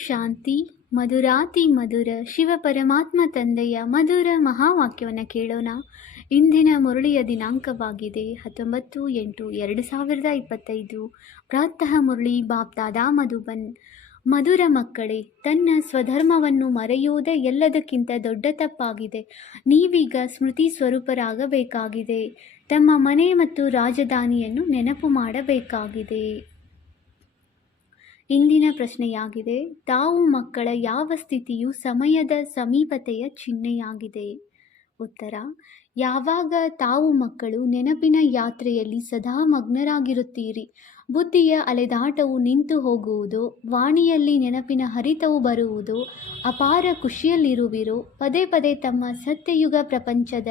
ಶಾಂತಿ. ಮಧುರಾತಿ ಮಧುರ ಶಿವ ಪರಮಾತ್ಮ ತಂದೆಯ ಮಧುರ ಮಹಾವಾಕ್ಯವನ್ನು ಕೇಳೋಣ. ಇಂದಿನ ಮುರಳಿಯ ದಿನಾಂಕವಾಗಿದೆ 19/8/2025. ಪ್ರಾತಃ ಮುರಳಿ ಬಾಪ್ದಾದಾ ಮಧುಬನ್. ಮಧುರ ಮಕ್ಕಳೇ, ತನ್ನ ಸ್ವಧರ್ಮವನ್ನು ಮರೆಯುವುದೇ ಎಲ್ಲದಕ್ಕಿಂತ ದೊಡ್ಡ ತಪ್ಪಾಗಿದೆ. ನೀವೀಗ ಸ್ಮೃತಿ ಸ್ವರೂಪರಾಗಬೇಕಾಗಿದೆ. ತಮ್ಮ ಮನೆ ಮತ್ತು ರಾಜಧಾನಿಯನ್ನು ನೆನಪು ಮಾಡಬೇಕಾಗಿದೆ. ಇಂದಿನ ಪ್ರಶ್ನೆಯಾಗಿದೆ, ತಾವು ಮಕ್ಕಳ ಯಾವ ಸ್ಥಿತಿಯು ಸಮಯದ ಸಮೀಪತೆಯ ಚಿಹ್ನೆಯಾಗಿದೆ? ಉತ್ತರ: ಯಾವಾಗ ತಾವು ಮಕ್ಕಳು ನೆನಪಿನ ಯಾತ್ರೆಯಲ್ಲಿ ಸದಾ ಮಗ್ನರಾಗಿರುತ್ತೀರಿ, ಬುದ್ಧಿಯ ಅಲೆದಾಟವು ನಿಂತು ಹೋಗುವುದು, ವಾಣಿಯಲ್ಲಿ ನೆನಪಿನ ಹರಿತವು ಬರುವುದು, ಅಪಾರ ಖುಷಿಯಲ್ಲಿರುವಿರೋ, ಪದೇ ಪದೇ ತಮ್ಮ ಸತ್ಯಯುಗ ಪ್ರಪಂಚದ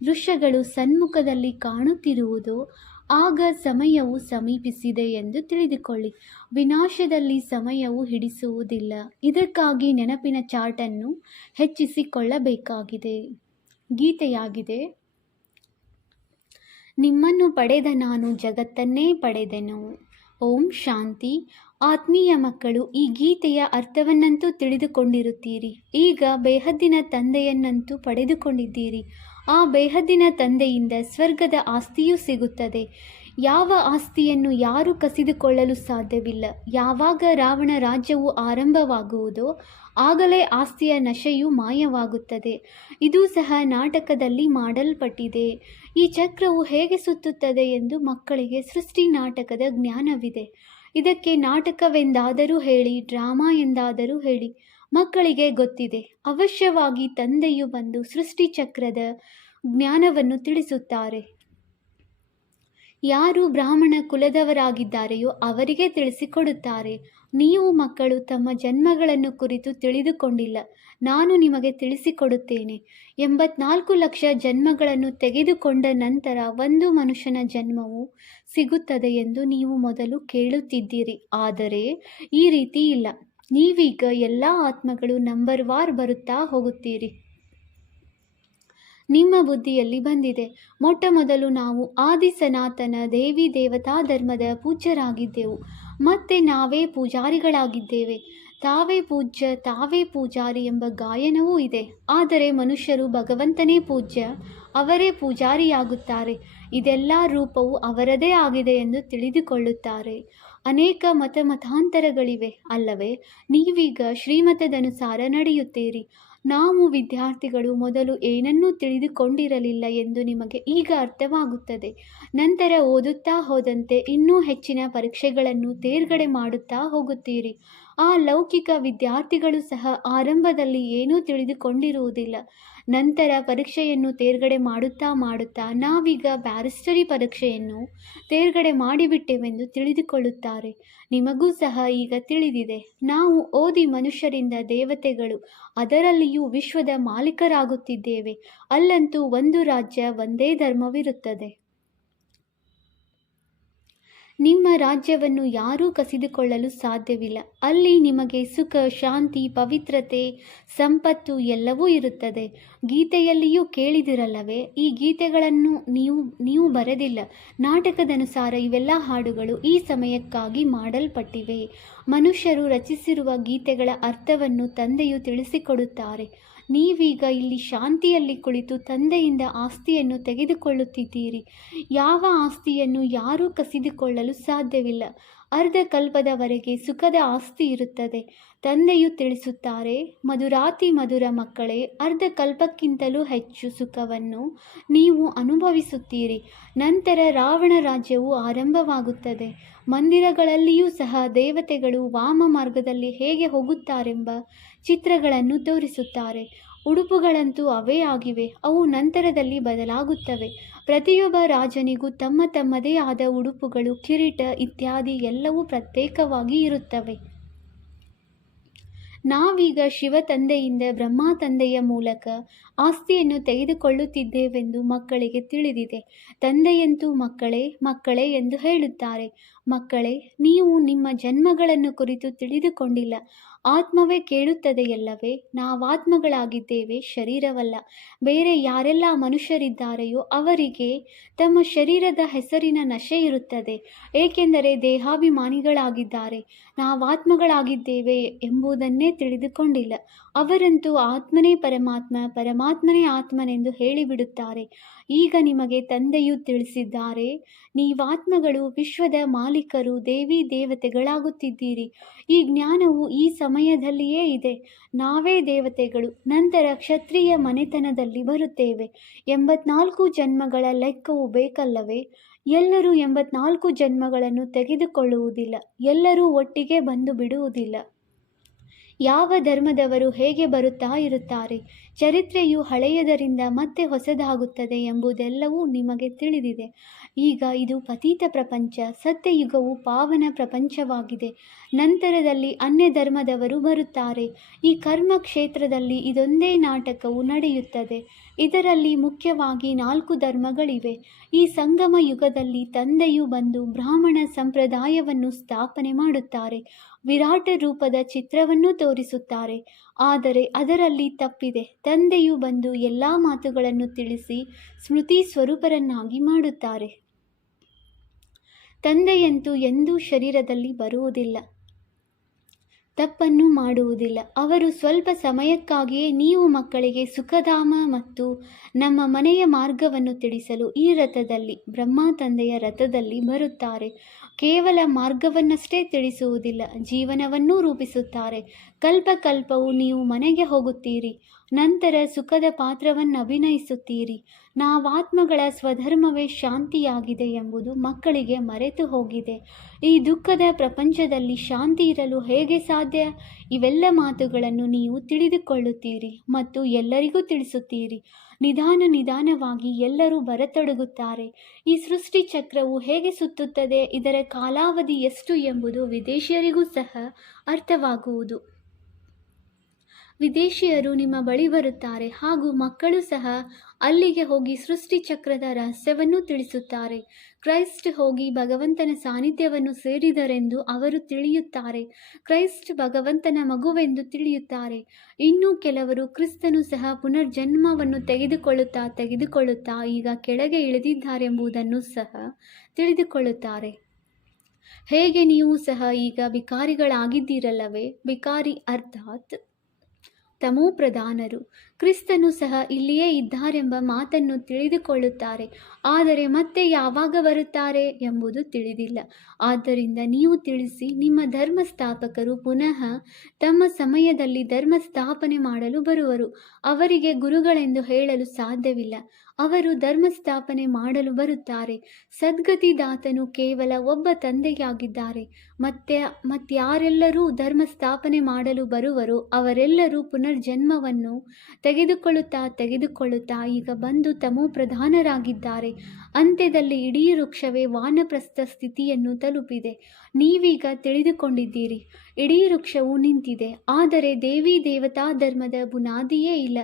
ದೃಶ್ಯಗಳು ಸನ್ಮುಖದಲ್ಲಿ ಕಾಣುತ್ತಿರುವುದು, ಆಗ ಸಮಯವು ಸಮೀಪಿಸಿದೆ ಎಂದು ತಿಳಿದುಕೊಳ್ಳಿ. ವಿನಾಶದಲ್ಲಿ ಸಮಯವು ಹಿಡಿಸುವುದಿಲ್ಲ. ಇದಕ್ಕಾಗಿ ನೆನಪಿನ ಚಾರ್ಟನ್ನು ಹೆಚ್ಚಿಸಿಕೊಳ್ಳಬೇಕಾಗಿದೆ. ಗೀತೆಯಾಗಿದೆ. ನಿಮ್ಮನ್ನು ಪಡೆದ ನಾನು ಜಗತ್ತನ್ನೇ ಪಡೆದೆನು. ಓಂ ಶಾಂತಿ. ಆತ್ಮೀಯ ಮಕ್ಕಳು, ಈ ಗೀತೆಯ ಅರ್ಥವನ್ನಂತೂ ತಿಳಿದುಕೊಂಡಿರುತ್ತೀರಿ. ಈಗ ಬೇಹದ್ದಿನ ತಂದೆಯನ್ನಂತೂ ಪಡೆದುಕೊಂಡಿದ್ದೀರಿ. ಆ ಬೇಹದ್ದಿನ ತಂದೆಯಿಂದ ಸ್ವರ್ಗದ ಆಸ್ತಿಯೂ ಸಿಗುತ್ತದೆ. ಯಾವ ಆಸ್ತಿಯನ್ನು ಯಾರೂ ಕಸಿದುಕೊಳ್ಳಲು ಸಾಧ್ಯವಿಲ್ಲ. ಯಾವಾಗ ರಾವಣ ರಾಜ್ಯವು ಆರಂಭವಾಗುವುದೋ ಆಗಲೇ ಆಸ್ತಿಯ ನಶೆಯು ಮಾಯವಾಗುತ್ತದೆ. ಇದೂ ಸಹ ನಾಟಕದಲ್ಲಿ ಮಾಡಲ್ಪಟ್ಟಿದೆ. ಈ ಚಕ್ರವು ಹೇಗೆ ಸುತ್ತುತ್ತದೆ ಎಂದು ಮಕ್ಕಳಿಗೆ ಸೃಷ್ಟಿ ನಾಟಕದ ಜ್ಞಾನವಿದೆ. ಇದಕ್ಕೆ ನಾಟಕವೆಂದಾದರೂ ಹೇಳಿ, ಡ್ರಾಮಾ ಎಂದಾದರೂ ಹೇಳಿ, ಮಕ್ಕಳಿಗೆ ಗೊತ್ತಿದೆ. ಅವಶ್ಯವಾಗಿ ತಂದೆಯು ಬಂದು ಸೃಷ್ಟಿ ಚಕ್ರದ ಜ್ಞಾನವನ್ನು ತಿಳಿಸುತ್ತಾರೆ. ಯಾರು ಬ್ರಾಹ್ಮಣ ಕುಲದವರಾಗಿದ್ದಾರೆಯೋ ಅವರಿಗೆ ತಿಳಿಸಿಕೊಡುತ್ತಾರೆ. ನೀವು ಮಕ್ಕಳು ತಮ್ಮ ಜನ್ಮಗಳನ್ನು ಕುರಿತು ತಿಳಿದುಕೊಂಡಿಲ್ಲ. ನಾನು ನಿಮಗೆ ತಿಳಿಸಿಕೊಡುತ್ತೇನೆ. 84 ಲಕ್ಷ ಜನ್ಮಗಳನ್ನು ತೆಗೆದುಕೊಂಡ ನಂತರ ಒಂದು ಮನುಷ್ಯನ ಜನ್ಮವು ಸಿಗುತ್ತದೆ ಎಂದು ನೀವು ಮೊದಲು ಕೇಳುತ್ತಿದ್ದೀರಿ. ಆದರೆ ಈ ರೀತಿ ಇಲ್ಲ. ನೀವೀಗ ಎಲ್ಲ ಆತ್ಮಗಳು ನಂಬರ್ ವಾರ್ ಬರುತ್ತಾ ಹೋಗುತ್ತೀರಿ. ನಿಮ್ಮ ಬುದ್ಧಿಯಲ್ಲಿ ಬಂದಿದೆ. ಮೊಟ್ಟ ಮೊದಲು ನಾವು ಆದಿ ಸನಾತನ ದೇವಿ ದೇವತಾ ಧರ್ಮದ ಪೂಜ್ಯರಾಗಿದ್ದೆವು. ಮತ್ತೆ ನಾವೇ ಪೂಜಾರಿಗಳಾಗಿದ್ದೇವೆ. ತಾವೇ ಪೂಜ್ಯ ತಾವೇ ಪೂಜಾರಿ ಎಂಬ ಗಾಯನವೂ ಇದೆ. ಆದರೆ ಮನುಷ್ಯರು ಭಗವಂತನೇ ಪೂಜ್ಯ, ಅವರೇ ಪೂಜಾರಿಯಾಗುತ್ತಾರೆ. ಇದೆಲ್ಲ ರೂಪವು ಅವರದೇ ಆಗಿದೆ ಎಂದು ತಿಳಿದುಕೊಳ್ಳುತ್ತಾರೆ. ಅನೇಕ ಮತಾಂತರಗಳಿವೆ ಅಲ್ಲವೇ? ನೀವೀಗ ಶ್ರೀಮತದನುಸಾರ ನಡೆಯುತ್ತೀರಿ. ನಾವು ವಿದ್ಯಾರ್ಥಿಗಳು ಮೊದಲು ಏನನ್ನೂ ತಿಳಿದುಕೊಂಡಿರಲಿಲ್ಲ ಎಂದು ನಿಮಗೆ ಈಗ ಅರ್ಥವಾಗುತ್ತದೆ. ನಂತರ ಓದುತ್ತಾ ಹೋದಂತೆ ಇನ್ನೂ ಹೆಚ್ಚಿನ ಪರೀಕ್ಷೆಗಳನ್ನು ತೇರ್ಗಡೆ ಮಾಡುತ್ತಾ ಹೋಗುತ್ತೀರಿ. ಆ ಲೌಕಿಕ ವಿದ್ಯಾರ್ಥಿಗಳು ಸಹ ಆರಂಭದಲ್ಲಿ ಏನೂ ತಿಳಿದುಕೊಂಡಿರುವುದಿಲ್ಲ. ನಂತರ ಪರೀಕ್ಷೆಯನ್ನು ತೇರ್ಗಡೆ ಮಾಡುತ್ತಾ ನಾವೀಗ ಬ್ಯಾರಿಸ್ಟರಿ ಪರೀಕ್ಷೆಯನ್ನು ತೇರ್ಗಡೆ ಮಾಡಿಬಿಟ್ಟೆವೆಂದು ತಿಳಿದುಕೊಳ್ಳುತ್ತಾರೆ. ನಿಮಗೂ ಸಹ ಈಗ ತಿಳಿದಿದೆ. ನಾವು ಓದಿ ಮನುಷ್ಯರಿಂದ ದೇವತೆಗಳು, ಅದರಲ್ಲಿಯೂ ವಿಶ್ವದ ಮಾಲೀಕರಾಗುತ್ತಿದ್ದೇವೆ. ಅಲ್ಲಂತೂ ಒಂದು ರಾಜ್ಯ, ಒಂದೇ ಧರ್ಮವಿರುತ್ತದೆ. ನಿಮ್ಮ ರಾಜ್ಯವನ್ನು ಯಾರೂ ಕಸಿದುಕೊಳ್ಳಲು ಸಾಧ್ಯವಿಲ್ಲ. ಅಲ್ಲಿ ನಿಮಗೆ ಸುಖ, ಶಾಂತಿ, ಪವಿತ್ರತೆ, ಸಂಪತ್ತು ಎಲ್ಲವೂ ಇರುತ್ತದೆ. ಗೀತೆಯಲ್ಲಿಯೂ ಕೇಳಿದಿರಲ್ಲವೇ? ಈ ಗೀತೆಗಳನ್ನು ನೀವು ಬರೆದಿಲ್ಲ. ನಾಟಕದನುಸಾರ ಇವೆಲ್ಲ ಹಾಡುಗಳು ಈ ಸಮಯಕ್ಕಾಗಿ ಮಾಡಲ್ಪಟ್ಟಿವೆ. ಮನುಷ್ಯರು ರಚಿಸಿರುವ ಗೀತೆಗಳ ಅರ್ಥವನ್ನು ತಂದೆಯು ತಿಳಿಸಿಕೊಡುತ್ತಾರೆ. ನೀವೀಗ ಇಲ್ಲಿ ಶಾಂತಿಯಲ್ಲಿ ಕುಳಿತು ತಂದೆಯಿಂದ ಆಸ್ತಿಯನ್ನು ತೆಗೆದುಕೊಳ್ಳುತ್ತಿದ್ದೀರಿ. ಯಾವ ಆಸ್ತಿಯನ್ನು ಯಾರೂ ಕಸಿದುಕೊಳ್ಳಲು ಸಾಧ್ಯವಿಲ್ಲ. ಅರ್ಧ ಕಲ್ಪದವರೆಗೆ ಸುಖದ ಆಸ್ತಿ ಇರುತ್ತದೆ. ತಂದೆಯು ತಿಳಿಸುತ್ತಾರೆ, ಮಧುರಾತಿ ಮಧುರ ಮಕ್ಕಳೇ, ಅರ್ಧ ಕಲ್ಪಕ್ಕಿಂತಲೂ ಹೆಚ್ಚು ಸುಖವನ್ನು ನೀವು ಅನುಭವಿಸುತ್ತೀರಿ. ನಂತರ ರಾವಣ ರಾಜ್ಯವು ಆರಂಭವಾಗುತ್ತದೆ. ಮಂದಿರಗಳಲ್ಲಿಯೂ ಸಹ ದೇವತೆಗಳು ವಾಮ ಮಾರ್ಗದಲ್ಲಿ ಹೇಗೆ ಹೋಗುತ್ತಾರೆಂಬ ಚಿತ್ರಗಳನ್ನು ತೋರಿಸುತ್ತಾರೆ. ಉಡುಪುಗಳಂತೂ ಅವೇ ಆಗಿವೆ. ಅವು ನಂತರದಲ್ಲಿ ಬದಲಾಗುತ್ತವೆ. ಪ್ರತಿಯೊಬ್ಬ ರಾಜನಿಗೂ ತಮ್ಮದೇ ಆದ ಉಡುಪುಗಳು, ಕಿರೀಟ ಇತ್ಯಾದಿ ಎಲ್ಲವೂ ಪ್ರತ್ಯೇಕವಾಗಿ ಇರುತ್ತವೆ. ನಾವೀಗ ಶಿವ ತಂದೆಯಿಂದ ಬ್ರಹ್ಮ ತಂದೆಯ ಮೂಲಕ ಆಸ್ತಿಯನ್ನು ತೆಗೆದುಕೊಳ್ಳುತ್ತಿದ್ದೇವೆಂದು ಮಕ್ಕಳಿಗೆ ತಿಳಿದಿದೆ. ತಂದೆಯಂತೂ ಮಕ್ಕಳೇ ಮಕ್ಕಳೇ ಎಂದು ಹೇಳುತ್ತಾರೆ. ಮಕ್ಕಳೇ, ನೀವು ನಿಮ್ಮ ಜನ್ಮಗಳನ್ನು ಕುರಿತು ತಿಳಿದುಕೊಂಡಿಲ್ಲ. ಆತ್ಮವೇ ಕೇಳುತ್ತದೆಯಲ್ಲವೇ? ನಾವಾತ್ಮಗಳಾಗಿದ್ದೇವೆ, ಶರೀರವಲ್ಲ. ಬೇರೆ ಯಾರೆಲ್ಲ ಮನುಷ್ಯರಿದ್ದಾರೆಯೋ ಅವರಿಗೆ ತಮ್ಮ ಶರೀರದ ಹೆಸರಿನ ನಶೆ ಇರುತ್ತದೆ, ಏಕೆಂದರೆ ದೇಹಾಭಿಮಾನಿಗಳಾಗಿದ್ದಾರೆ. ನಾವಾತ್ಮಗಳಾಗಿದ್ದೇವೆ ಎಂಬುದನ್ನೇ ತಿಳಿದುಕೊಂಡಿಲ್ಲ. ಅವರಂತೂ ಆತ್ಮನೇ ಪರಮಾತ್ಮ, ಪರಮಾತ್ಮನೇ ಆತ್ಮನೆಂದು ಹೇಳಿಬಿಡುತ್ತಾರೆ. ಈಗ ನಿಮಗೆ ತಂದೆಯು ತಿಳಿಸಿದ್ದಾರೆ, ನೀವಾತ್ಮಗಳು ವಿಶ್ವದ ಮಾಲೀಕರು, ದೇವಿ ದೇವತೆಗಳಾಗುತ್ತಿದ್ದೀರಿ. ಈ ಜ್ಞಾನವು ಈ ಸಮಯದಲ್ಲಿಯೇ ಇದೆ. ನಾವೇ ದೇವತೆಗಳು, ನಂತರ ಕ್ಷತ್ರಿಯ ಮನೆತನದಲ್ಲಿ ಬರುತ್ತೇವೆ. 84 ಜನ್ಮಗಳ ಲೆಕ್ಕವು ಬೇಕಲ್ಲವೇ? ಎಲ್ಲರೂ 84 ಜನ್ಮಗಳನ್ನು ತೆಗೆದುಕೊಳ್ಳುವುದಿಲ್ಲ, ಎಲ್ಲರೂ ಒಟ್ಟಿಗೆ ಬಂದು ಬಿಡುವುದಿಲ್ಲ. ಯಾವ ಧರ್ಮದವರು ಹೇಗೆ ಬರುತ್ತಾ ಇರುತ್ತಾರೆ. ಚರಿತ್ರೆಯು ಹಳೆಯದರಿಂದ ಮತ್ತೆ ಹೊಸದಾಗುತ್ತದೆ ಎಂಬುದೆಲ್ಲವೂ ನಿಮಗೆ ತಿಳಿದಿದೆ. ಈಗ ಇದು ಪತೀತ ಪ್ರಪಂಚ, ಸತ್ಯಯುಗವು ಪಾವನ ಪ್ರಪಂಚವಾಗಿದೆ. ನಂತರದಲ್ಲಿ ಅನ್ಯ ಧರ್ಮದವರು ಬರುತ್ತಾರೆ. ಈ ಕರ್ಮ ಕ್ಷೇತ್ರದಲ್ಲಿ ಇದೊಂದೇ ನಾಟಕವು ನಡೆಯುತ್ತದೆ. ಇದರಲ್ಲಿ ಮುಖ್ಯವಾಗಿ 4 ಧರ್ಮಗಳಿವೆ. ಈ ಸಂಗಮ ಯುಗದಲ್ಲಿ ತಂದೆಯು ಬಂದು ಬ್ರಾಹ್ಮಣ ಸಂಪ್ರದಾಯವನ್ನು ಸ್ಥಾಪನೆ ಮಾಡುತ್ತಾರೆ. ವಿರಾಟ ರೂಪದ ಚಿತ್ರವನ್ನು ತೋರಿಸುತ್ತಾರೆ. ಆದರೆ ಅದರಲ್ಲಿ ತಪ್ಪಿದೆ. ತಂದೆಯು ಬಂದು ಎಲ್ಲ ಮಾತುಗಳನ್ನು ತಿಳಿಸಿ ಸ್ಮೃತಿ ಸ್ವರೂಪರನ್ನಾಗಿ ಮಾಡುತ್ತಾರೆ. ತಂದೆಯಂತೂ ಎಂದೂ ಶರೀರದಲ್ಲಿ ಬರುವುದಿಲ್ಲ, ತಪ್ಪನ್ನು ಮಾಡುವುದಿಲ್ಲ. ಅವರು ಸ್ವಲ್ಪ ಸಮಯಕ್ಕಾಗಿಯೇ ನೀವು ಮಕ್ಕಳಿಗೆ ಸುಖಧಾಮ ಮತ್ತು ನಮ್ಮ ಮನೆಯ ಮಾರ್ಗವನ್ನು ತಿಳಿಸಲು ಈ ರಥದಲ್ಲಿ, ಬ್ರಹ್ಮ ತಂದೆಯ ರಥದಲ್ಲಿ ಬರುತ್ತಾರೆ. ಕೇವಲ ಮಾರ್ಗವನ್ನಷ್ಟೇ ತಿಳಿಸುವುದಿಲ್ಲ, ಜೀವನವನ್ನೂ ರೂಪಿಸುತ್ತಾರೆ. ಕಲ್ಪಕಲ್ಪವು ನೀವು ಮನೆಗೆ ಹೋಗುತ್ತೀರಿ, ನಂತರ ಸುಖದ ಪಾತ್ರವನ್ನು ಅಭಿನಯಿಸುತ್ತೀರಿ. ನಾವಾತ್ಮಗಳ ಸ್ವಧರ್ಮವೇ ಶಾಂತಿಯಾಗಿದೆ ಎಂಬುದು ಮಕ್ಕಳಿಗೆ ಮರೆತು ಹೋಗಿದೆ. ಈ ದುಃಖದ ಪ್ರಪಂಚದಲ್ಲಿ ಶಾಂತಿ ಇರಲು ಹೇಗೆ ಸಾಧ್ಯ? ಇವೆಲ್ಲ ಮಾತುಗಳನ್ನು ನೀವು ತಿಳಿದುಕೊಳ್ಳುತ್ತೀರಿ ಮತ್ತು ಎಲ್ಲರಿಗೂ ತಿಳಿಸುತ್ತೀರಿ. ನಿಧಾನವಾಗಿ ಎಲ್ಲರೂ ಬರತೊಡಗುತ್ತಾರೆ. ಈ ಸೃಷ್ಟಿ ಚಕ್ರವು ಹೇಗೆ ಸುತ್ತುತ್ತದೆ, ಇದರ ಕಾಲಾವಧಿ ಎಷ್ಟು ಎಂಬುದು ವಿದೇಶಿಯರಿಗೂ ಸಹ ಅರ್ಥವಾಗುವುದು. ವಿದೇಶಿಯರು ನಿಮ್ಮ ಬಳಿ ಬರುತ್ತಾರೆ ಹಾಗೂ ಮಕ್ಕಳು ಸಹ ಅಲ್ಲಿಗೆ ಹೋಗಿ ಸೃಷ್ಟಿ ಚಕ್ರದ ರಹಸ್ಯವನ್ನು ತಿಳಿಸುತ್ತಾರೆ. ಕ್ರೈಸ್ಟ್ ಹೋಗಿ ಭಗವಂತನ ಸಾನ್ನಿಧ್ಯವನ್ನು ಸೇರಿದರೆಂದು ಅವರು ತಿಳಿಯುತ್ತಾರೆ. ಕ್ರೈಸ್ಟ್ ಭಗವಂತನ ಮಗುವೆಂದು ತಿಳಿಯುತ್ತಾರೆ. ಇನ್ನೂ ಕೆಲವರು ಕ್ರಿಸ್ತನು ಸಹ ಪುನರ್ಜನ್ಮವನ್ನು ತೆಗೆದುಕೊಳ್ಳುತ್ತಾ ಈಗ ಕೆಳಗೆ ಇಳಿದಿದ್ದಾರೆಂಬುದನ್ನು ಸಹ ತಿಳಿದುಕೊಳ್ಳುತ್ತಾರೆ. ಹೇಗೆ ನೀವು ಸಹ ಈಗ ಬಿಕಾರಿಗಳಾಗಿದ್ದೀರಲ್ಲವೇ? ಬಿಕಾರಿ ಅರ್ಥಾತ್ ತಮೋಪ್ರಧಾನರು. ಕ್ರಿಸ್ತನು ಸಹ ಇಲ್ಲಿಯೇ ಇದ್ದಾರೆಂಬ ಮಾತನ್ನು ತಿಳಿದುಕೊಳ್ಳುತ್ತಾರೆ, ಆದರೆ ಮತ್ತೆ ಯಾವಾಗ ಬರುತ್ತಾರೆ ಎಂಬುದು ತಿಳಿದಿಲ್ಲ. ಆದ್ದರಿಂದ ನೀವು ತಿಳಿಸಿ, ನಿಮ್ಮ ಧರ್ಮಸ್ಥಾಪಕರು ಪುನಃ ತಮ್ಮ ಸಮಯದಲ್ಲಿ ಧರ್ಮ ಸ್ಥಾಪನೆ ಮಾಡಲು ಬರುವರು. ಅವರಿಗೆ ಗುರುಗಳೆಂದು ಹೇಳಲು ಸಾಧ್ಯವಿಲ್ಲ, ಅವರು ಧರ್ಮ ಸ್ಥಾಪನೆ ಮಾಡಲು ಬರುತ್ತಾರೆ. ಸದ್ಗತಿದಾತನು ಕೇವಲ ಒಬ್ಬ ತಂದೆಯಾಗಿದ್ದಾರೆ. ಮತ್ಯಾರೆಲ್ಲರೂ ಧರ್ಮ ಸ್ಥಾಪನೆ ಮಾಡಲು ಬರುವರೋ ಅವರೆಲ್ಲರೂ ಪುನರ್ಜನ್ಮವನ್ನು ತೆಗೆದುಕೊಳ್ಳುತ್ತಾ ಈಗ ಬಂದು ತಮೋಪ್ರಧಾನರಾಗಿದ್ದಾರೆ. ಅಂತ್ಯದಲ್ಲಿ ಇಡೀ ವೃಕ್ಷವೇ ವಾನಪ್ರಸ್ಥ ಸ್ಥಿತಿಯನ್ನು ತಲುಪಿದೆ. ನೀವೀಗ ತಿಳಿದುಕೊಂಡಿದ್ದೀರಿ, ಇಡೀ ವೃಕ್ಷವು ನಿಂತಿದೆ, ಆದರೆ ದೇವಿ ದೇವತಾ ಧರ್ಮದ ಬುನಾದಿಯೇ ಇಲ್ಲ.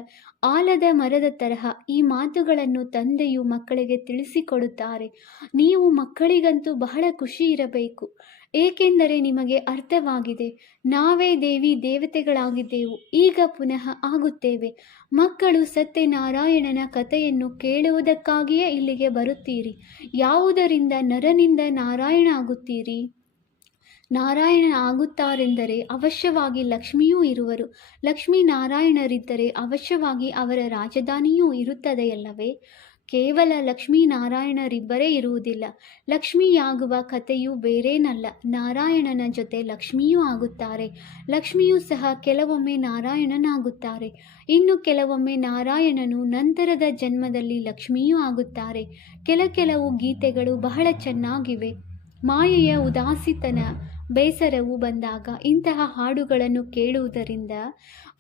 ಆಲದ ಮರದ ತರಹ ಈ ಮಾತುಗಳನ್ನು ತಂದೆಯು ಮಕ್ಕಳಿಗೆ ತಿಳಿಸಿಕೊಡುತ್ತಾರೆ. ನೀವು ಮಕ್ಕಳಿಗಂತೂ ಬಹಳ ಖುಷಿ ಇರಬೇಕು, ಏಕೆಂದರೆ ನಿಮಗೆ ಅರ್ಥವಾಗಿದೆ, ನಾವೇ ದೇವಿ ದೇವತೆಗಳಾಗಿದ್ದೆವು, ಈಗ ಪುನಃ ಆಗುತ್ತೇವೆ. ಮಕ್ಕಳು ಸತ್ಯನಾರಾಯಣನ ಕಥೆಯನ್ನು ಕೇಳುವುದಕ್ಕಾಗಿಯೇ ಇಲ್ಲಿಗೆ ಬರುತ್ತೀರಿ. ಯಾವುದರಿಂದ ನರನಿಂದ ನಾರಾಯಣ ಆಗುತ್ತೀರಿ? ನಾರಾಯಣ ಆಗುತ್ತಾರೆಂದರೆ ಅವಶ್ಯವಾಗಿ ಲಕ್ಷ್ಮಿಯೂ ಇರುವರು. ಲಕ್ಷ್ಮೀ ನಾರಾಯಣರಿದ್ದರೆ ಅವಶ್ಯವಾಗಿ ಅವರ ರಾಜಧಾನಿಯೂ ಇರುತ್ತದೆಯಲ್ಲವೇ? ಕೇವಲ ಲಕ್ಷ್ಮೀನಾರಾಯಣರಿಬ್ಬರೇ ಇರುವುದಿಲ್ಲ. ಲಕ್ಷ್ಮಿಯಾಗುವ ಕಥೆಯು ಬೇರೇನಲ್ಲ, ನಾರಾಯಣನ ಜೊತೆ ಲಕ್ಷ್ಮಿಯೂ ಆಗುತ್ತಾರೆ. ಲಕ್ಷ್ಮಿಯೂ ಸಹ ಕೆಲವೊಮ್ಮೆ ನಾರಾಯಣನಾಗುತ್ತಾರೆ, ಇನ್ನು ಕೆಲವೊಮ್ಮೆ ನಾರಾಯಣನು ನಂತರದ ಜನ್ಮದಲ್ಲಿ ಲಕ್ಷ್ಮಿಯೂ ಆಗುತ್ತಾರೆ. ಕೆಲವು ಗೀತೆಗಳು ಬಹಳ ಚೆನ್ನಾಗಿವೆ. ಮಾಯೆಯ ಉದಾಸಿತನ, ಬೇಸರವು ಬಂದಾಗ ಇಂತಹ ಹಾಡುಗಳನ್ನು ಕೇಳುವುದರಿಂದ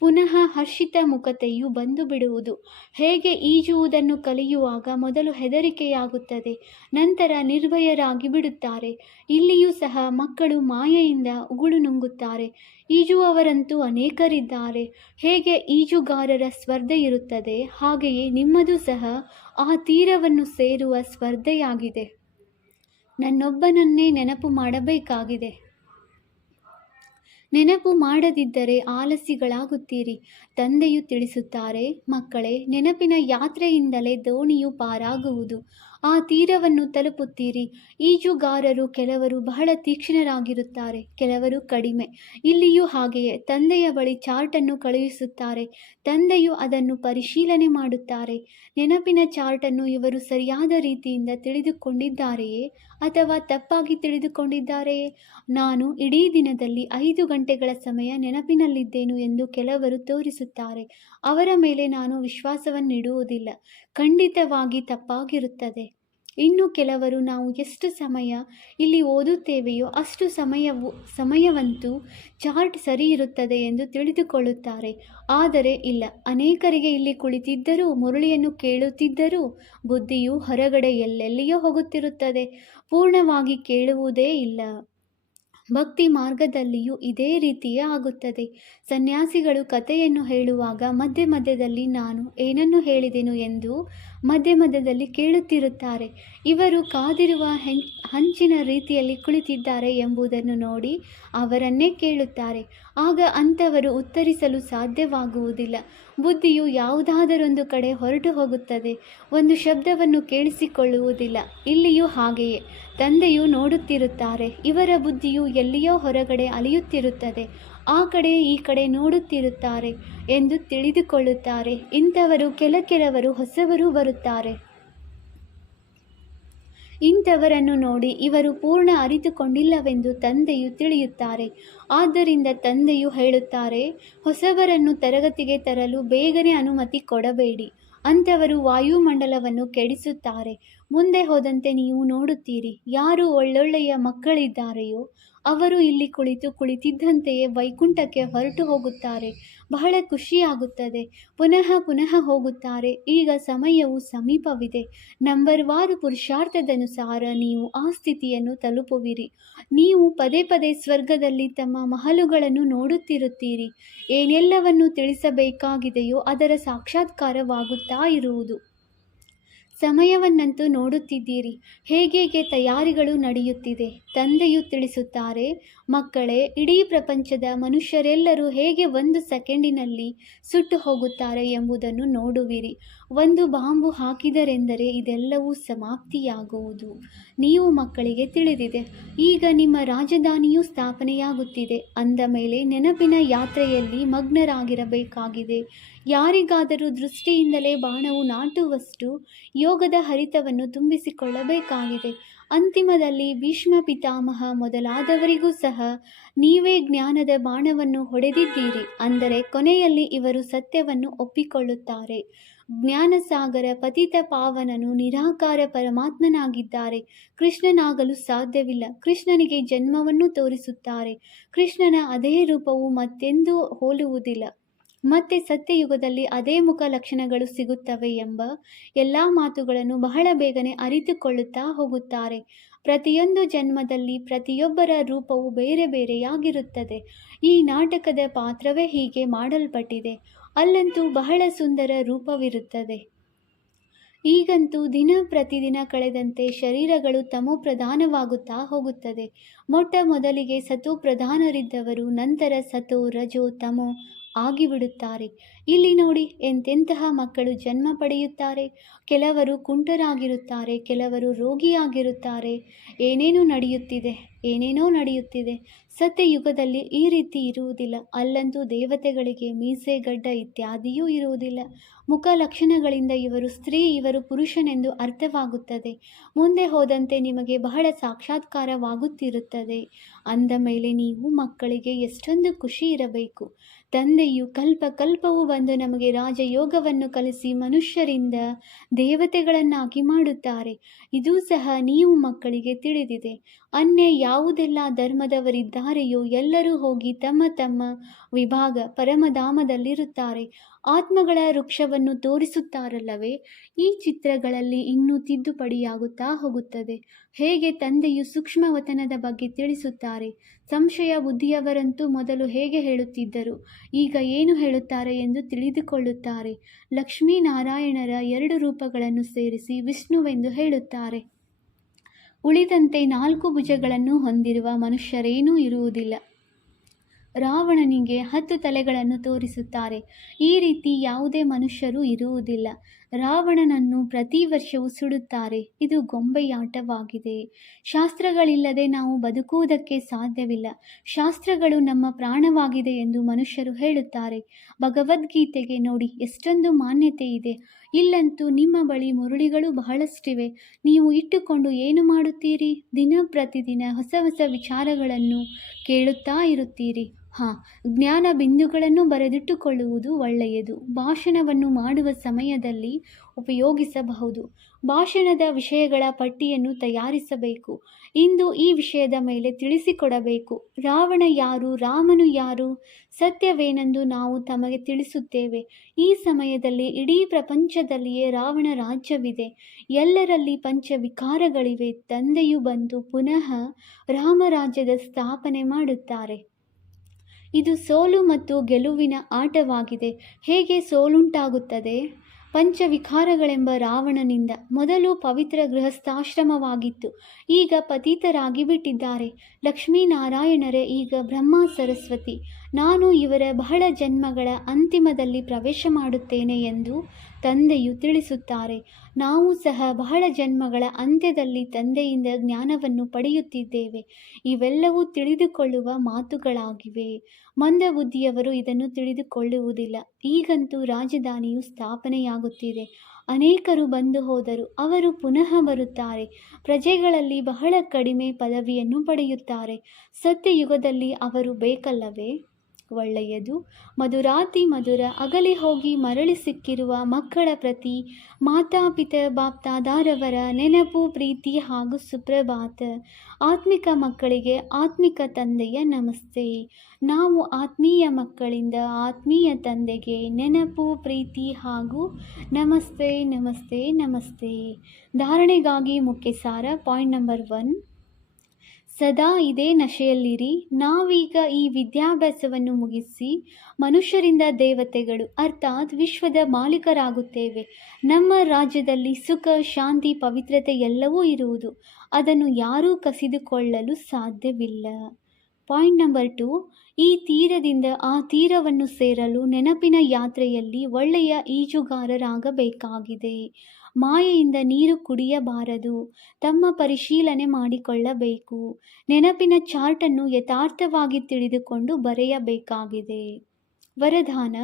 ಪುನಃ ಹರ್ಷಿತ ಮುಖತೆಯು ಬಂದು ಬಿಡುವುದು. ಹೇಗೆ ಈಜುವುದನ್ನು ಕಲಿಯುವಾಗ ಮೊದಲು ಹೆದರಿಕೆಯಾಗುತ್ತದೆ, ನಂತರ ನಿರ್ಭಯರಾಗಿ ಬಿಡುತ್ತಾರೆ. ಇಲ್ಲಿಯೂ ಸಹ ಮಕ್ಕಳು ಮಾಯೆಯಿಂದ ಉಗುಳು ನುಂಗುತ್ತಾರೆ. ಈಜುವವರಂತೂ ಅನೇಕರಿದ್ದಾರೆ. ಹೇಗೆ ಈಜುಗಾರರ ಸ್ಪರ್ಧೆ ಇರುತ್ತದೆ, ಹಾಗೆಯೇ ನಿಮ್ಮದು ಸಹ ಆ ತೀರವನ್ನು ಸೇರುವ ಸ್ಪರ್ಧೆಯಾಗಿದೆ. ನನ್ನೊಬ್ಬನನ್ನೇ ನೆನಪು ಮಾಡಬೇಕಾಗಿದೆ. ನೆನಪು ಮಾಡದಿದ್ದರೆ ಆಲಸಿಗಳಾಗುತ್ತೀರಿ. ತಂದೆಯು ತಿಳಿಸುತ್ತಾರೆ, ಮಕ್ಕಳೇ, ನೆನಪಿನ ಯಾತ್ರೆಯಿಂದಲೇ ದೋಣಿಯು ಪಾರಾಗುವುದು. ಆ ತೀರವನ್ನು ತಲುಪುತ್ತೀರಿ. ಈಜುಗಾರರು ಕೆಲವರು ಬಹಳ ತೀಕ್ಷ್ಣರಾಗಿರುತ್ತಾರೆ, ಕೆಲವರು ಕಡಿಮೆ. ಇಲ್ಲಿಯೂ ಹಾಗೆಯೇ ತಂದೆಯ ಬಳಿ ಚಾರ್ಟನ್ನು ಕಳುಹಿಸುತ್ತಾರೆ. ತಂದೆಯು ಅದನ್ನು ಪರಿಶೀಲನೆ ಮಾಡುತ್ತಾರೆ. ನೆನಪಿನ ಚಾರ್ಟನ್ನು ಇವರು ಸರಿಯಾದ ರೀತಿಯಿಂದ ತಿಳಿದುಕೊಂಡಿದ್ದಾರೆಯೇ ಅಥವಾ ತಪ್ಪಾಗಿ ತಿಳಿದುಕೊಂಡಿದ್ದಾರೆಯೇ? ನಾನು ಇಡೀ ದಿನದಲ್ಲಿ 5 ಗಂಟೆಗಳ ಸಮಯ ನೆನಪಿನಲ್ಲಿದ್ದೇನು ಎಂದು ಕೆಲವರು ತೋರಿಸುತ್ತಾರೆ. ಅವರ ಮೇಲೆ ನಾನು ವಿಶ್ವಾಸವನ್ನಿಡುವುದಿಲ್ಲ. ಖಂಡಿತವಾಗಿ ತಪ್ಪಾಗಿರುತ್ತದೆ. ಇನ್ನು ಕೆಲವರು ನಾವು ಎಷ್ಟು ಸಮಯ ಇಲ್ಲಿ ಓದುತ್ತೇವೆಯೋ ಅಷ್ಟು ಸಮಯವಂತೂ ಚಾರ್ಟ್ ಸರಿ ಇರುತ್ತದೆ ಎಂದು ತಿಳಿದುಕೊಳ್ಳುತ್ತಾರೆ. ಆದರೆ ಇಲ್ಲ, ಅನೇಕರಿಗೆ ಇಲ್ಲಿ ಕುಳಿತಿದ್ದರೂ ಮುರಳಿಯನ್ನು ಕೇಳುತ್ತಿದ್ದರೂ ಬುದ್ಧಿಯು ಹೊರಗಡೆ ಎಲ್ಲೆಲ್ಲಿಯೋ ಹೋಗುತ್ತಿರುತ್ತದೆ, ಪೂರ್ಣವಾಗಿ ಕೇಳುವುದೇ ಇಲ್ಲ. ಭಕ್ತಿ ಮಾರ್ಗದಲ್ಲಿಯೂ ಇದೇ ರೀತಿಯೇ ಆಗುತ್ತದೆ. ಸನ್ಯಾಸಿಗಳು ಕಥೆಯನ್ನು ಹೇಳುವಾಗ ಮಧ್ಯೆ ಮಧ್ಯದಲ್ಲಿ ನಾನು ಏನನ್ನು ಹೇಳಿದೆನು ಎಂದು ಮಧ್ಯೆ ಮಧ್ಯದಲ್ಲಿ ಕೇಳುತ್ತಿರುತ್ತಾರೆ. ಇವರು ಕಾದಿರುವ ಹಂಚಿನ ರೀತಿಯಲ್ಲಿ ಕುಳಿತಿದ್ದಾರೆ ಎಂಬುದನ್ನು ನೋಡಿ ಅವರನ್ನೇ ಕೇಳುತ್ತಾರೆ. ಆಗ ಅಂಥವರು ಉತ್ತರಿಸಲು ಸಾಧ್ಯವಾಗುವುದಿಲ್ಲ. ಬುದ್ಧಿಯು ಯಾವುದಾದರೊಂದು ಕಡೆ ಹೊರಟು ಹೋಗುತ್ತದೆ, ಒಂದು ಶಬ್ದವನ್ನು ಕೇಳಿಸಿಕೊಳ್ಳುವುದಿಲ್ಲ. ಇಲ್ಲಿಯೂ ಹಾಗೆಯೇ ತಂದೆಯು ನೋಡುತ್ತಿರುತ್ತಾರೆ. ಇವರ ಬುದ್ಧಿಯು ಎಲ್ಲಿಯೋ ಹೊರಗಡೆ ಅಲಿಯುತ್ತಿರುತ್ತದೆ, ಆ ಕಡೆ ಈ ಕಡೆ ನೋಡುತ್ತಿರುತ್ತಾರೆ ಎಂದು ತಿಳಿದುಕೊಳ್ಳುತ್ತಾರೆ. ಇಂಥವರು ಕೆಲವರು ಹೊಸವರು ಬರುತ್ತಾರೆ. ಇಂಥವರನ್ನು ನೋಡಿ ಇವರು ಪೂರ್ಣ ಅರಿತುಕೊಂಡಿಲ್ಲವೆಂದು ತಂದೆಯು ತಿಳಿಯುತ್ತಾರೆ. ಆದ್ದರಿಂದ ತಂದೆಯು ಹೇಳುತ್ತಾರೆ, ಹೊಸಬರನ್ನು ತರಗತಿಗೆ ತರಲು ಬೇಗನೆ ಅನುಮತಿ ಕೊಡಬೇಡಿ. ಅಂಥವರು ವಾಯುಮಂಡಲವನ್ನು ಕೆಡಿಸುತ್ತಾರೆ. ಮುಂದೆ ಹೋದಂತೆ ನೀವು ನೋಡುತ್ತೀರಿ, ಯಾರು ಒಳ್ಳೊಳ್ಳೆಯ ಮಕ್ಕಳಿದ್ದಾರೆಯೋ ಅವರು ಇಲ್ಲಿ ಕುಳಿತಿದ್ದಂತೆಯೇ ವೈಕುಂಠಕ್ಕೆ ಹೊರಟು ಹೋಗುತ್ತಾರೆ. ಬಹಳ ಖುಷಿಯಾಗುತ್ತದೆ. ಪುನಃ ಪುನಃ ಹೋಗುತ್ತಾರೆ. ಈಗ ಸಮಯವು ಸಮೀಪವಿದೆ. ನಂಬರ್ವಾರು ಪುರುಷಾರ್ಥದನುಸಾರ ನೀವು ಆ ಸ್ಥಿತಿಯನ್ನು ತಲುಪುವಿರಿ. ನೀವು ಪದೇ ಪದೇ ಸ್ವರ್ಗದಲ್ಲಿ ತಮ್ಮ ಮಹಲುಗಳನ್ನು ನೋಡುತ್ತಿರುತ್ತೀರಿ. ಏನೆಲ್ಲವನ್ನು ತಿಳಿಸಬೇಕಾಗಿದೆಯೋ ಅದರ ಸಾಕ್ಷಾತ್ಕಾರವಾಗುತ್ತಾ ಇರುವುದು. ಸಮಯವನ್ನಂತೂ ನೋಡುತ್ತಿದ್ದೀರಿ, ಹೇಗೆ ತಯಾರಿಗಳು ನಡೆಯುತ್ತಿದೆ. ತಂದೆಯು ತಿಳಿಸುತ್ತಾರೆ, ಮಕ್ಕಳೇ, ಇಡೀ ಪ್ರಪಂಚದ ಮನುಷ್ಯರೆಲ್ಲರೂ ಹೇಗೆ 1 ಸೆಕೆಂಡಿನಲ್ಲಿ ಸುಟ್ಟು ಹೋಗುತ್ತಾರೆ ಎಂಬುದನ್ನು ನೋಡುವಿರಿ. ಒಂದು ಬಾಂಬು ಹಾಕಿದರೆಂದರೆ ಇದೆಲ್ಲವೂ ಸಮಾಪ್ತಿಯಾಗುವುದು. ನೀವು ಮಕ್ಕಳಿಗೆ ತಿಳಿದಿದೆ, ಈಗ ನಿಮ್ಮ ರಾಜಧಾನಿಯು ಸ್ಥಾಪನೆಯಾಗುತ್ತಿದೆ. ಅಂದ ಮೇಲೆ ನೆನಪಿನ ಯಾತ್ರೆಯಲ್ಲಿ ಮಗ್ನರಾಗಿರಬೇಕಾಗಿದೆ. ಯಾರಿಗಾದರೂ ದೃಷ್ಟಿಯಿಂದಲೇ ಬಾಣವು ನಾಟುವಷ್ಟು ಯೋಗದ ಹರಿತವನ್ನು ತುಂಬಿಸಿಕೊಳ್ಳಬೇಕಾಗಿದೆ. ಅಂತಿಮದಲ್ಲಿ ಭೀಷ್ಮ ಪಿತಾಮಹ ಮೊದಲಾದವರಿಗೂ ಸಹ ನೀವೇ ಜ್ಞಾನದ ಬಾಣವನ್ನು ಹೊಡೆದಿದ್ದೀರಿ. ಅಂದರೆ ಕೊನೆಯಲ್ಲಿ ಇವರು ಸತ್ಯವನ್ನು ಒಪ್ಪಿಕೊಳ್ಳುತ್ತಾರೆ. ಜ್ಞಾನಸಾಗರ ಪತಿತ ಪಾವನನು ನಿರಾಕಾರ ಪರಮಾತ್ಮನಾಗಿದ್ದಾರೆ. ಕೃಷ್ಣನಾಗಲು ಸಾಧ್ಯವಿಲ್ಲ. ಕೃಷ್ಣನಿಗೆ ಜನ್ಮವನ್ನು ತೋರಿಸುತ್ತಾರೆ. ಕೃಷ್ಣನ ಅದೇ ರೂಪವು ಮತ್ತೆಂದೂ ಹೋಲುವುದಿಲ್ಲ. ಮತ್ತೆ ಸತ್ಯಯುಗದಲ್ಲಿ ಅದೇ ಮುಖ ಲಕ್ಷಣಗಳು ಸಿಗುತ್ತವೆ ಎಂಬ ಎಲ್ಲ ಮಾತುಗಳನ್ನು ಬಹಳ ಬೇಗನೆ ಅರಿತುಕೊಳ್ಳುತ್ತಾ ಹೋಗುತ್ತಾರೆ. ಪ್ರತಿಯೊಂದು ಜನ್ಮದಲ್ಲಿ ಪ್ರತಿಯೊಬ್ಬರ ರೂಪವು ಬೇರೆ ಬೇರೆಯಾಗಿರುತ್ತದೆ. ಈ ನಾಟಕದ ಪಾತ್ರವೇ ಹೀಗೆ ಮಾಡಲ್ಪಟ್ಟಿದೆ. ಅಲ್ಲಂತೂ ಬಹಳ ಸುಂದರ ರೂಪವಿರುತ್ತದೆ. ಈಗಂತೂ ದಿನ ಪ್ರತಿದಿನ ಕಳೆದಂತೆ ಶರೀರಗಳು ತಮೋ ಪ್ರಧಾನವಾಗುತ್ತಾ ಹೋಗುತ್ತದೆ. ಮೊಟ್ಟ ಮೊದಲಿಗೆ ಸತೋ ಪ್ರಧಾನರಿದ್ದವರು ನಂತರ ಸತೋ ರಜೋ ತಮೋ ಆಗಿಬಿಡುತ್ತಾರೆ. ಇಲ್ಲಿ ನೋಡಿ, ಎಂತೆಂತಹ ಮಕ್ಕಳು ಜನ್ಮ ಪಡೆಯುತ್ತಾರೆ. ಕೆಲವರು ಕುಂಟರಾಗಿರುತ್ತಾರೆ, ಕೆಲವರು ರೋಗಿಯಾಗಿರುತ್ತಾರೆ. ಏನೇನೋ ನಡೆಯುತ್ತಿದೆ. ಸತ್ಯಯುಗದಲ್ಲಿ ಈ ರೀತಿ ಇರುವುದಿಲ್ಲ. ಅಲ್ಲಂತೂ ದೇವತೆಗಳಿಗೆ ಮೀಸೆ ಗಡ್ಡ ಇತ್ಯಾದಿಯೂ ಇರುವುದಿಲ್ಲ. ಮುಖ ಲಕ್ಷಣಗಳಿಂದ ಇವರು ಸ್ತ್ರೀ ಇವರು ಪುರುಷನೆಂದು ಅರ್ಥವಾಗುತ್ತದೆ. ಮುಂದೆ ಹೋದಂತೆ ನಿಮಗೆ ಬಹಳ ಸಾಕ್ಷಾತ್ಕಾರವಾಗುತ್ತಿರುತ್ತದೆ. ಅಂದ ಮೇಲೆ ನೀವು ಮಕ್ಕಳಿಗೆ ಎಷ್ಟೊಂದು ಖುಷಿ ಇರಬೇಕು. ತಂದೆಯು ಕಲ್ಪವೂ ಬಂದು ನಮಗೆ ರಾಜಯೋಗವನ್ನು ಕಲಿಸಿ ಮನುಷ್ಯರಿಂದ ದೇವತೆಗಳನ್ನಾಗಿ ಮಾಡುತ್ತಾರೆ. ಇದೂ ಸಹ ನೀವು ಮಕ್ಕಳಿಗೆ ತಿಳಿದಿದೆ. ಅನ್ಯ ಯಾವುದೆಲ್ಲ ಧರ್ಮದವರಿದ್ದಾರೆಯೋ ಎಲ್ಲರೂ ಹೋಗಿ ತಮ್ಮ ತಮ್ಮ ವಿಭಾಗ ಪರಮಧಾಮದಲ್ಲಿರುತ್ತಾರೆ. ಆತ್ಮಗಳ ವೃಕ್ಷವನ್ನು ತೋರಿಸುತ್ತಾರಲ್ಲವೇ, ಈ ಚಿತ್ರಗಳಲ್ಲಿ ಇನ್ನೂ ತಿದ್ದುಪಡಿಯಾಗುತ್ತಾ ಹೋಗುತ್ತದೆ. ಹೇಗೆ ತಂದೆಯು ಸೂಕ್ಷ್ಮವತನದ ಬಗ್ಗೆ ತಿಳಿಸುತ್ತಾರೆ. ಸಂಶಯ ಬುದ್ಧಿಯವರಂತೂ ಮೊದಲು ಹೇಗೆ ಹೇಳುತ್ತಿದ್ದರು, ಈಗ ಏನು ಹೇಳುತ್ತಾರೆ ಎಂದು ತಿಳಿದುಕೊಳ್ಳುತ್ತಾರೆ. ಲಕ್ಷ್ಮೀನಾರಾಯಣರ 2 ರೂಪಗಳನ್ನು ಸೇರಿಸಿ ವಿಷ್ಣುವೆಂದು ಹೇಳುತ್ತಾರೆ. ಉಳಿದಂತೆ 4 ಭುಜಗಳನ್ನು ಹೊಂದಿರುವ ಮನುಷ್ಯರೇನೂ ಇರುವುದಿಲ್ಲ. ರಾವಣನಿಗೆ 10 ತಲೆಗಳನ್ನು ತೋರಿಸುತ್ತಾರೆ. ಈ ರೀತಿ ಯಾವುದೇ ಮನುಷ್ಯರು ಇರುವುದಿಲ್ಲ. ರಾವಣನನ್ನು ಪ್ರತಿ ವರ್ಷವೂ ಸುಡುತ್ತಾರೆ. ಇದು ಗೊಂಬೆಯಾಟವಾಗಿದೆ. ಶಾಸ್ತ್ರಗಳಿಲ್ಲದೆ ನಾವು ಬದುಕುವುದಕ್ಕೆ ಸಾಧ್ಯವಿಲ್ಲ. ಶಾಸ್ತ್ರಗಳು ನಮ್ಮ ಪ್ರಾಣವಾಗಿದೆ ಎಂದು ಮನುಷ್ಯರು ಹೇಳುತ್ತಾರೆ. ಭಗವದ್ಗೀತೆಗೆ ನೋಡಿ ಎಷ್ಟೊಂದು ಮಾನ್ಯತೆ ಇದೆ. ಇಲ್ಲಂತೂ ನಿಮ್ಮ ಬಳಿ ಮುರುಳಿಗಳು ಬಹಳಷ್ಟಿವೆ. ನೀವು ಇಟ್ಟುಕೊಂಡು ಏನು ಮಾಡುತ್ತೀರಿ? ದಿನ ಪ್ರತಿದಿನ ಹೊಸ ಹೊಸ ವಿಚಾರಗಳನ್ನು ಕೇಳುತ್ತಾ ಇರುತ್ತೀರಿ. ಜ್ಞಾನ ಬಿಂದುಗಳನ್ನು ಬರೆದಿಟ್ಟುಕೊಳ್ಳುವುದು ಒಳ್ಳೆಯದು. ಭಾಷಣವನ್ನು ಮಾಡುವ ಸಮಯದಲ್ಲಿ ಉಪಯೋಗಿಸಬಹುದು. ಭಾಷಣದ ವಿಷಯಗಳ ಪಟ್ಟಿಯನ್ನು ತಯಾರಿಸಬೇಕು. ಇಂದು ಈ ವಿಷಯದ ಮೇಲೆ ತಿಳಿಸಿಕೊಡಬೇಕು. ರಾವಣ ಯಾರು, ರಾಮನು ಯಾರು, ಸತ್ಯವೇನೆಂದು ನಾವು ತಮಗೆ ತಿಳಿಸುತ್ತೇವೆ. ಈ ಸಮಯದಲ್ಲಿ ಇಡೀ ಪ್ರಪಂಚದಲ್ಲಿಯೇ ರಾವಣ ರಾಜ್ಯವಿದೆ. ಎಲ್ಲರಲ್ಲಿ ಪಂಚವಿಕಾರಗಳಿವೆ. ತಂದೆಯು ಬಂದು ಪುನಃ ರಾಮರಾಜ್ಯದ ಸ್ಥಾಪನೆ ಮಾಡುತ್ತಾರೆ. ಇದು ಸೋಲು ಮತ್ತು ಗೆಲುವಿನ ಆಟವಾಗಿದೆ. ಹೇಗೆ ಸೋಲುಂಟಾಗುತ್ತದೆ? ಪಂಚವಿಕಾರಗಳೆಂಬ ರಾವಣನಿಂದ. ಮೊದಲು ಪವಿತ್ರ ಗೃಹಸ್ಥಾಶ್ರಮವಾಗಿತ್ತು, ಈಗ ಪತಿತರಾಗಿ ಬಿಟ್ಟಿದ್ದಾರೆ. ಲಕ್ಷ್ಮೀನಾರಾಯಣರೇ ಈಗ ಬ್ರಹ್ಮ ಸರಸ್ವತಿ. ನಾನು ಇವರ ಬಹಳ ಜನ್ಮಗಳ ಅಂತಿಮದಲ್ಲಿ ಪ್ರವೇಶ ಮಾಡುತ್ತೇನೆ ಎಂದು ತಂದೆಯು ತಿಳಿಸುತ್ತಾರೆ. ನಾವು ಸಹ ಬಹಳ ಜನ್ಮಗಳ ಅಂತ್ಯದಲ್ಲಿ ತಂದೆಯಿಂದ ಜ್ಞಾನವನ್ನು ಪಡೆಯುತ್ತಿದ್ದೇವೆ. ಇವೆಲ್ಲವೂ ತಿಳಿದುಕೊಳ್ಳುವ ಮಾತುಗಳಾಗಿವೆ. ಮಂದಬುದ್ಧಿಯವರು ಇದನ್ನು ತಿಳಿದುಕೊಳ್ಳುವುದಿಲ್ಲ. ಈಗಂತೂ ರಾಜಧಾನಿಯು ಸ್ಥಾಪನೆಯಾಗುತ್ತಿದೆ. ಅನೇಕರು ಬಂದು ಹೋದರು, ಅವರು ಪುನಃ ಬರುತ್ತಾರೆ. ಪ್ರಜೆಗಳಲ್ಲಿ ಬಹಳ ಕಡಿಮೆ ಪದವಿಯನ್ನು ಪಡೆಯುತ್ತಾರೆ. ಸತ್ಯಯುಗದಲ್ಲಿ ಅವರು ಬೇಕಲ್ಲವೇ? ಒಳ್ಳೆಯದು. ಮಧುರಾತಿ ಮಧುರ ಅಗಲಿ ಹೋಗಿ ಮರಳಿ ಸಿಕ್ಕಿರುವ ಮಕ್ಕಳ ಪ್ರತಿ ಮಾತಾಪಿತ ಬಾಪ್ದಾದಾರವರ ನೆನಪು, ಪ್ರೀತಿ ಹಾಗೂ ಸುಪ್ರಭಾತ. ಆತ್ಮಿಕ ಮಕ್ಕಳಿಗೆ ಆತ್ಮಿಕ ತಂದೆಯ ನಮಸ್ತೆ. ನಾವು ಆತ್ಮೀಯ ಮಕ್ಕಳಿಂದ ಆತ್ಮೀಯ ತಂದೆಗೆ ನೆನಪು, ಪ್ರೀತಿ ಹಾಗೂ ನಮಸ್ತೆ ನಮಸ್ತೆ ನಮಸ್ತೆ. ಧಾರಣೆಗಾಗಿ ಮುಖ್ಯ ಸಾರ. ಪಾಯಿಂಟ್ ನಂಬರ್ 1, ಸದಾ ಇದೇ ನಶೆಯಲ್ಲಿರಿ. ನಾವೀಗ ಈ ವಿದ್ಯಾಭ್ಯಾಸವನ್ನು ಮುಗಿಸಿ ಮನುಷ್ಯರಿಂದ ದೇವತೆಗಳು ಅರ್ಥಾತ್ ವಿಶ್ವದ ಮಾಲೀಕರಾಗುತ್ತೇವೆ. ನಮ್ಮ ರಾಜ್ಯದಲ್ಲಿ ಸುಖ, ಶಾಂತಿ, ಪವಿತ್ರತೆ ಎಲ್ಲವೂ ಇರುವುದು. ಅದನ್ನು ಯಾರೂ ಕಸಿದುಕೊಳ್ಳಲು ಸಾಧ್ಯವಿಲ್ಲ. ಪಾಯಿಂಟ್ ನಂಬರ್ 2, ಈ ತೀರದಿಂದ ಆ ತೀರವನ್ನು ಸೇರಲು ನೆನಪಿನ ಯಾತ್ರೆಯಲ್ಲಿ ಒಳ್ಳೆಯ ಈಜುಗಾರರಾಗಬೇಕಾಗಿದೆ. ಮಾಯೆಯಿಂದ ನೀರು ಕುಡಿಯಬಾರದು. ತಮ್ಮ ಪರಿಶೀಲನೆ ಮಾಡಿಕೊಳ್ಳಬೇಕು. ನೆನಪಿನ ಚಾರ್ಟನ್ನು ಯಥಾರ್ಥವಾಗಿ ತಿಳಿದುಕೊಂಡು ಬರೆಯಬೇಕಾಗಿದೆ. ವರದಾನ: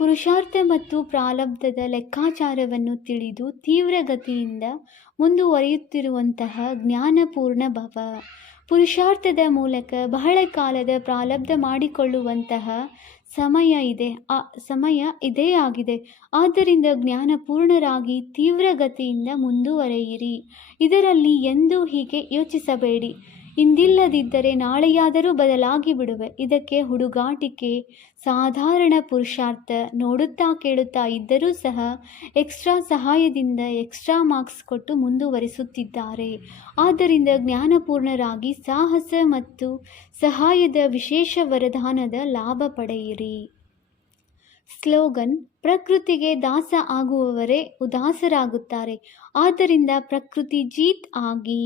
ಪುರುಷಾರ್ಥ ಮತ್ತು ಪ್ರಾರಬ್ಧದ ಲೆಕ್ಕಾಚಾರವನ್ನು ತಿಳಿದು ತೀವ್ರಗತಿಯಿಂದ ಮುಂದುವರಿಯುತ್ತಿರುವಂತಹ ಜ್ಞಾನಪೂರ್ಣ ಭವ. ಪುರುಷಾರ್ಥದ ಮೂಲಕ ಬಹಳ ಕಾಲದ ಪ್ರಾರಬ್ಧ ಮಾಡಿಕೊಳ್ಳುವಂತಹ ಸಮಯ ಇದೇ ಆಗಿದೆ. ಆದ್ದರಿಂದ ಜ್ಞಾನಪೂರ್ಣರಾಗಿ ತೀವ್ರಗತಿಯಿಂದ ಮುಂದುವರೆಯಿರಿ. ಇದರಲ್ಲಿ ಎಂದೂ ಹೀಗೆ ಯೋಚಿಸಬೇಡಿ, ಇಂದಿಲ್ಲದಿದ್ದರೆ ನಾಳೆಯಾದರೂ ಬದಲಾಗಿ ಬಿಡುವೆ. ಇದಕ್ಕೆ ಹುಡುಗಾಟಿಕೆ. ಸಾಧಾರಣ ಪುರುಷಾರ್ಥ. ನೋಡುತ್ತಾ ಕೇಳುತ್ತಾ ಇದ್ದರೂ ಸಹ ಎಕ್ಸ್ಟ್ರಾ ಸಹಾಯದಿಂದ ಎಕ್ಸ್ಟ್ರಾ ಮಾರ್ಕ್ಸ್ ಕೊಟ್ಟು ಮುಂದುವರಿಸುತ್ತಿದ್ದಾರೆ. ಆದ್ದರಿಂದ ಜ್ಞಾನಪೂರ್ಣರಾಗಿ ಸಾಹಸ ಮತ್ತು ಸಹಾಯದ ವಿಶೇಷ ವರದಾನದ ಲಾಭ ಪಡೆಯಿರಿ. ಸ್ಲೋಗನ್: ಪ್ರಕೃತಿಗೆ ದಾಸ ಆಗುವವರೇ ಉದಾಸರಾಗುತ್ತಾರೆ. ಆದ್ದರಿಂದ ಪ್ರಕೃತಿ ಜೀತ್ ಆಗಿ.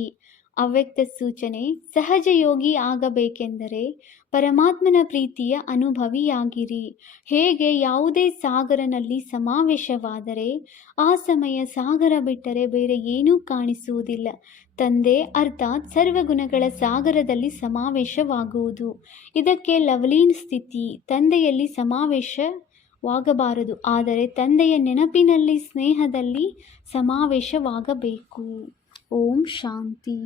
ಅವ್ಯಕ್ತ ಸೂಚನೆ: ಸಹಜ ಯೋಗಿ ಆಗಬೇಕೆಂದರೆ ಪರಮಾತ್ಮನ ಪ್ರೀತಿಯ ಅನುಭವಿಯಾಗಿರಿ. ಹೇಗೆ ಯಾವುದೇ ಸಾಗರನಲ್ಲಿ ಸಮಾವೇಶವಾದರೆ ಆ ಸಮಯ ಸಾಗರ ಬಿಟ್ಟರೆ ಬೇರೆ ಏನೂ ಕಾಣಿಸುವುದಿಲ್ಲ. ತಂದೆ ಅರ್ಥಾತ್ ಸರ್ವಗುಣಗಳ ಸಾಗರದಲ್ಲಿ ಸಮಾವೇಶವಾಗುವುದು. ಇದಕ್ಕೆ ಲವಲೀನ್ ಸ್ಥಿತಿ. ತಂದೆಯಲ್ಲಿ ಸಮಾವೇಶವಾಗಬಾರದು, ಆದರೆ ತಂದೆಯ ನೆನಪಿನಲ್ಲಿ, ಸ್ನೇಹದಲ್ಲಿ ಸಮಾವೇಶವಾಗಬೇಕು. ಓಂ ಶಾಂತಿ.